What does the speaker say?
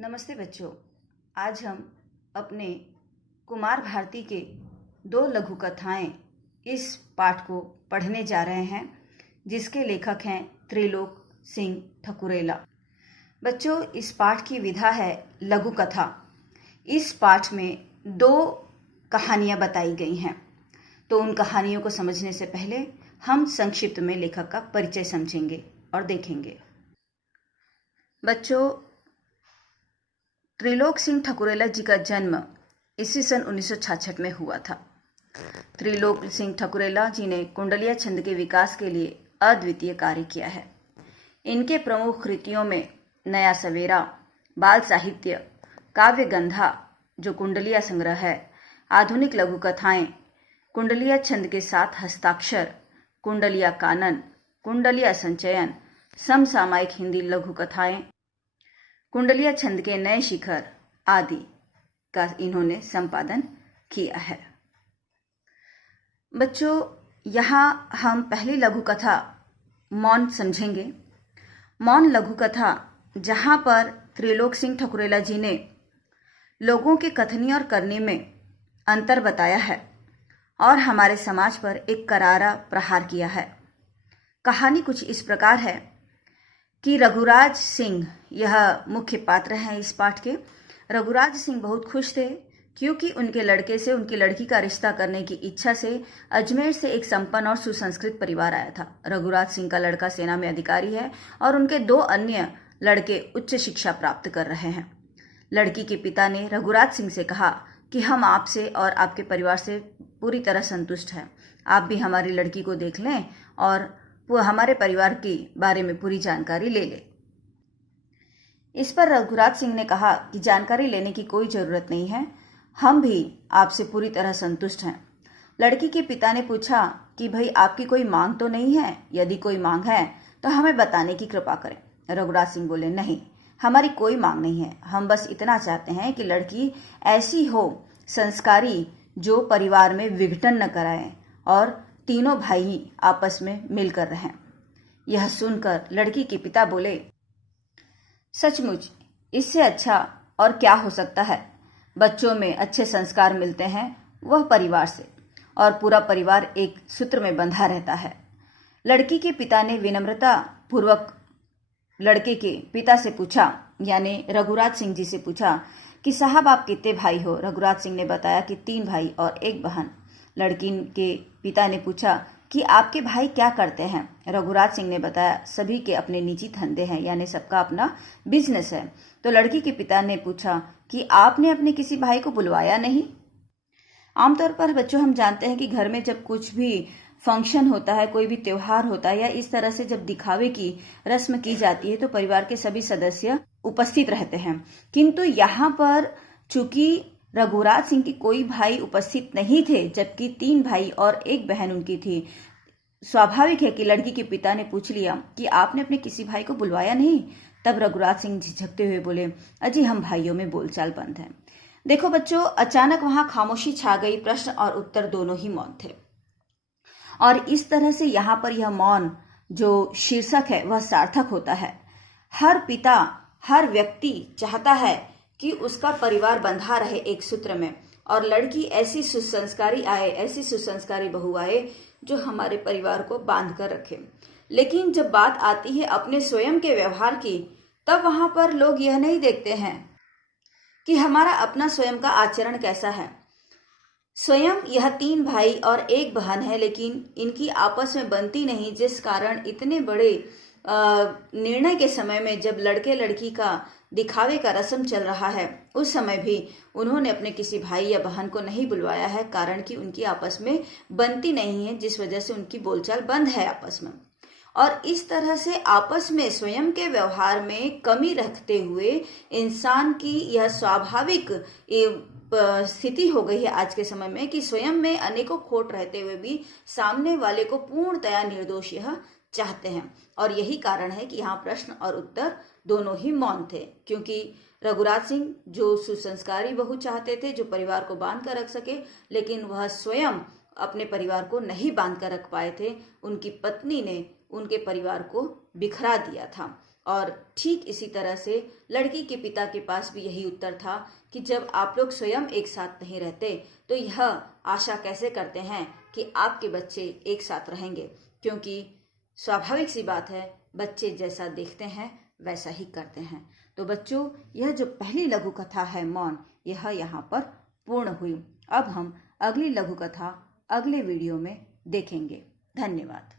नमस्ते बच्चों। आज हम अपने कुमार भारती के 2 लघु कथाएं इस पाठ को पढ़ने जा रहे हैं, जिसके लेखक हैं त्रिलोक सिंह ठकुरेला। बच्चों, इस पाठ की विधा है लघु कथा। इस पाठ में 2 कहानियां बताई गई हैं, तो उन कहानियों को समझने से पहले हम संक्षिप्त में लेखक का परिचय समझेंगे और देखेंगे। बच्चों, त्रिलोक सिंह ठकुरेला जी का जन्म ईस्वी सन 1966 में हुआ था। त्रिलोक सिंह ठकुरेला जी ने कुंडलिया छंद के विकास के लिए अद्वितीय कार्य किया है। इनके प्रमुख कृतियों में नया सवेरा, बाल साहित्य, काव्य गंधा जो कुंडलिया संग्रह है, आधुनिक लघु कथाएं, कुंडलिया छंद के साथ हस्ताक्षर, कुंडलिया कानन, कुंडलिया संचयन, समसामयिक हिंदी लघु कथाएं, कुंडलिया छंद के नए शिखर आदि का इन्होंने संपादन किया है। बच्चों, यहाँ हम पहली लघु कथा मौन समझेंगे। मौन लघु कथा, जहाँ पर त्रिलोक सिंह ठकुरेला जी ने लोगों के कथनी और करनी में अंतर बताया है और हमारे समाज पर एक करारा प्रहार किया है। कहानी कुछ इस प्रकार है कि रघुराज सिंह यह मुख्य पात्र हैं इस पाठ के। रघुराज सिंह बहुत खुश थे क्योंकि उनके लड़के से उनकी लड़की का रिश्ता करने की इच्छा से अजमेर से एक संपन्न और सुसंस्कृत परिवार आया था। रघुराज सिंह का लड़का सेना में अधिकारी है और उनके 2 अन्य लड़के उच्च शिक्षा प्राप्त कर रहे हैं। लड़की के पिता ने रघुराज सिंह से कहा कि हम आपसे और आपके परिवार से पूरी तरह संतुष्ट हैं। आप भी हमारी लड़की को देख लें और वो हमारे परिवार के बारे में पूरी जानकारी ले ले। इस पर रघुराज सिंह ने कहा कि जानकारी लेने की कोई जरूरत नहीं है, हम भी आपसे पूरी तरह संतुष्ट हैं। लड़की के पिता ने पूछा कि भाई आपकी कोई मांग तो नहीं है? यदि कोई मांग है तो हमें बताने की कृपा करें। रघुराज सिंह बोले, नहीं, हमारी कोई मांग नहीं है। हम बस इतना चाहते हैं कि लड़की ऐसी हो, संस्कारी, जो परिवार में विघटन न कराए और तीनों भाई आपस में मिलकर रहें। यह सुनकर लड़की के पिता बोले, सचमुच इससे अच्छा और क्या हो सकता है। बच्चों में अच्छे संस्कार मिलते हैं वह परिवार से, और पूरा परिवार एक सूत्र में बंधा रहता है। लड़की के पिता ने विनम्रता पूर्वक लड़के के पिता से पूछा, यानी रघुराज सिंह जी से पूछा कि साहब आप कितने भाई हो? रघुराज सिंह ने बताया कि 3 भाई और 1 बहन। लड़की के पिता ने पूछा कि आपके भाई क्या करते हैं? रघुराज सिंह ने बताया सभी के अपने निजी धंधे हैं, यानी सबका अपना बिजनेस है। तो लड़की के पिता ने पूछा कि आपने अपने किसी भाई को बुलवाया नहीं? आमतौर पर बच्चों हम जानते हैं कि घर में जब कुछ भी फंक्शन होता है, कोई भी त्योहार होता है, या इस तरह से जब दिखावे की रस्म की जाती है तो परिवार के सभी सदस्य उपस्थित रहते हैं। किंतु यहाँ पर चूंकि रघुराज सिंह की कोई भाई उपस्थित नहीं थे, जबकि 3 भाई और 1 बहन उनकी थी, स्वाभाविक है कि लड़की के पिता ने पूछ लिया कि आपने अपने किसी भाई को बुलवाया नहीं? तब रघुराज सिंह झिझकते हुए बोले, अजी हम भाइयों में बोलचाल बंद है। देखो बच्चों, अचानक वहां खामोशी छा गई। प्रश्न और उत्तर दोनों ही मौन थे, और इस तरह से यहाँ पर यह मौन जो शीर्षक है वह सार्थक होता है। हर पिता, हर व्यक्ति चाहता है कि उसका परिवार बंधा रहे एक सूत्र में, और लड़की ऐसी सुसंस्कारी आए, ऐसी सुसंस्कारी बहू आए जो हमारे परिवार को बांध कर रखे। लेकिन जब बात आती है अपने स्वयं के व्यवहार की, तब वहां पर लोग यह नहीं देखते हैं कि हमारा अपना स्वयं का आचरण कैसा है। स्वयं यह 3 भाई और 1 बहन है, लेकिन इनकी आपस में बनती नहीं, जिस कारण इतने बड़े निर्णय के समय में जब लड़के लड़की का दिखावे का रस्म चल रहा है, उस समय भी उन्होंने अपने किसी भाई या बहन को नहीं बुलवाया है, कारण कि उनकी आपस में बनती नहीं है, जिस वजह से उनकी बोलचाल बंद है आपस में। और इस तरह से आपस में स्वयं के व्यवहार में कमी रखते हुए इंसान की यह स्वाभाविक स्थिति हो गई है आज के समय में कि स्वयं में अनेकों खोट रहते हुए भी सामने वाले को पूर्णतया निर्दोष यह चाहते हैं। और यही कारण है कि यहाँ प्रश्न और उत्तर दोनों ही मौन थे, क्योंकि रघुराज सिंह जो सुसंस्कारी बहू चाहते थे, जो परिवार को बांध कर रख सके, लेकिन वह स्वयं अपने परिवार को नहीं बांध कर रख पाए थे। उनकी पत्नी ने उनके परिवार को बिखरा दिया था। और ठीक इसी तरह से लड़की के पिता के पास भी यही उत्तर था कि जब आप लोग स्वयं एक साथ नहीं रहते तो यह आशा कैसे करते हैं कि आपके बच्चे एक साथ रहेंगे, क्योंकि स्वाभाविक सी बात है, बच्चे जैसा देखते हैं वैसा ही करते हैं। तो बच्चों, यह जो पहली लघु कथा है मौन, यह यहाँ पर पूर्ण हुई। अब हम अगली लघु कथा अगले वीडियो में देखेंगे। धन्यवाद।